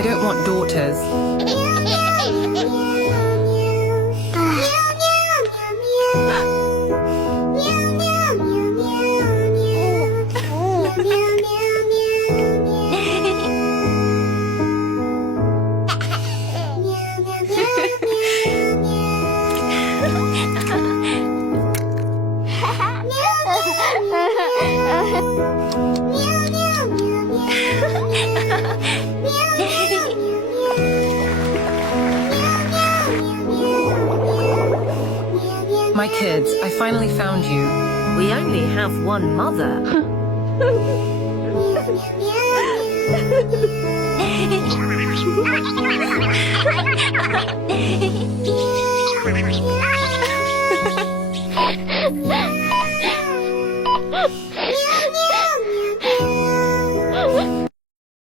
I don't want daughters. My kids, I finally found you. We only have one mother.